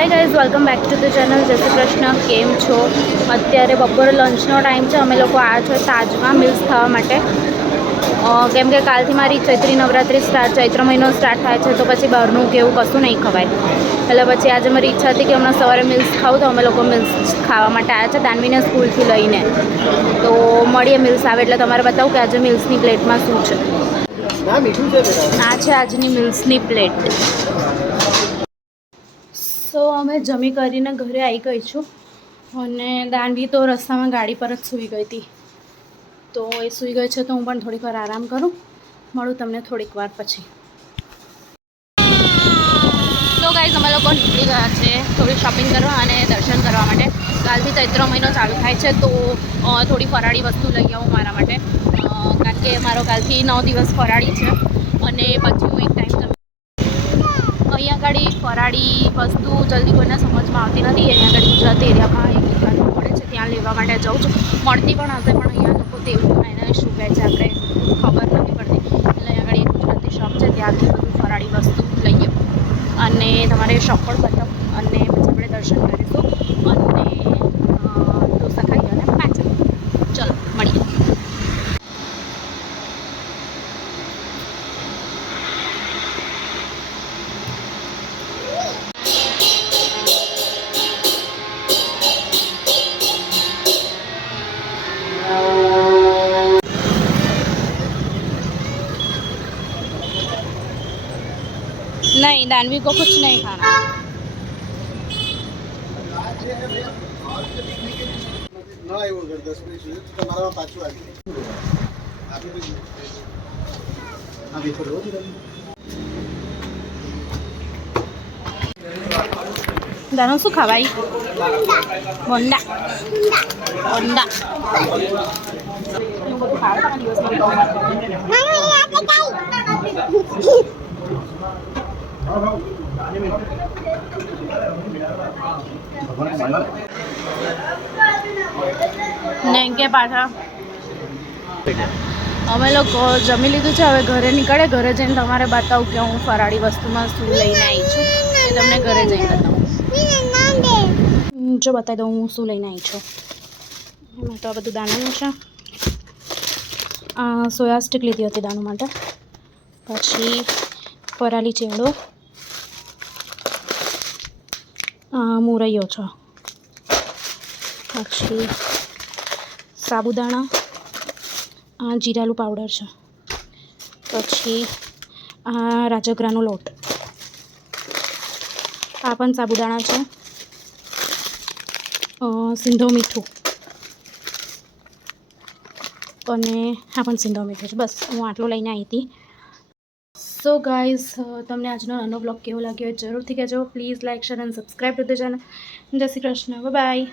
Hi guys welcome back to the channel જય શ્રી કૃષ્ણ. કેમ છો? અત્યારે બપોરે લંચનો ટાઈમ છે. અમે લોકો આવ્યા છો તાજમાં મિલ્સ થવા માટે. કેમ કે કાલથી મારી ચૈત્રી નવરાત્રિ સ્ટાર્ટ ચૈત્ર મહિનો સ્ટાર્ટ થાય છે તો પછી બહારનું કે એવું કશું નહીં ખવાય. એટલે પછી આજે મારી ઈચ્છા હતી કે હમણાં સવારે મિલ્સ ખાવું તો અમે લોકો મિલ્સ ખાવા માટે આવ્યા છે દાનવીને સ્કૂલથી લઈને. તો મળીએ મિલ્સ આવે એટલે તમારે બતાવું કે આજે મિલ્સની પ્લેટમાં શું છે. આ છે આજની મિલ્સની પ્લેટ સો અમે જમી કરીને ઘરે આવી ગઈ છું. અને દાંડી તો રસ્તામાં ગાડી પર જ સૂઈ ગઈ હતી. તો એ સૂઈ ગઈ છે તો હું પણ થોડીક વાર આરામ કરું. મળું તમને થોડીક વાર પછી. તો ગાઈઝ અમે લોકો નીકળી ગયા છે થોડી શોપિંગ કરવા અને દર્શન કરવા માટે. કાલથી ચૈત્ર મહિનો ચાલુ થાય છે તો થોડી ફરાળી વસ્તુ લઈ આવું મારા માટે. કારણ કે મારો કાલથી નવ દિવસ ફરાળી છે અને પછી હું એક ટાઈમ અહીંયા ફરાળી વસ્તુ જલ્દી કોઈને સમજમાં આવતી નથી. અહીંયા આગળ ગુજરાતી એરિયામાં એક દુકાન મળે છે, ત્યાં લેવા માટે જાઉં છું. મળતી પણ હશે, પણ અહીંયા લોકો તેવું એને શું કહે છે, આપણે ખબર નથી પડતી. એટલે અહીંયા આગળ એક ગુજરાતી શોપ છે, ત્યાંથી બધું ફરાળી વસ્તુ લઈએ. અને તમારે શોપ પણ બતાવું અને પછી આપણે દર્શન કરીશું. नहीं दानवी को कुछ नहीं खाना ન આવ્યો ઘર દસ મિનિટ સુધી તો તમારામાં પાછું આવી જાય આપી દીધું આ વેફર લો છો તમે? દાનો શું ખવાય બોંડા બોંડા એવું બધું ખાવે તમારા દિવસમાં ને કે પાછા? અમે લોકો જમી લીધું છે, હવે ઘરે નીકળે, ઘરે જઈને તમારે બતાવું કે હું ફરાળી વસ્તુમાં શું લઈને આવી છું. એ તમને ઘરે જઈને બતાવું. જો બતાવી દઉં હું શું લઈને આવી છું. એમાં તો આ બધું દાણાનું છે. સોયા સ્ટીક લીધી હતી દાણું માટે. પછી ચેવડો આ મુરૈયો છે. પછી સાબુદાણા આ જીરાલું પાવડર છે. પછી આ રાજગરાનો લોટ. આ પણ સાબુદાણા છે. સિંધો મીઠું. અને હા પણ સિંધો મીઠું છે. બસ, હું આટલું લઈને આવી હતી. સો ગાઈઝ તમને આજનો નાનો બ્લોગ કેવો લાગ્યો જરૂરથી કહેજો. પ્લીઝ લાઇક શેર અને સબસ્ક્રાઈબ કરી દેજો જય શ્રી કૃષ્ણ. બાય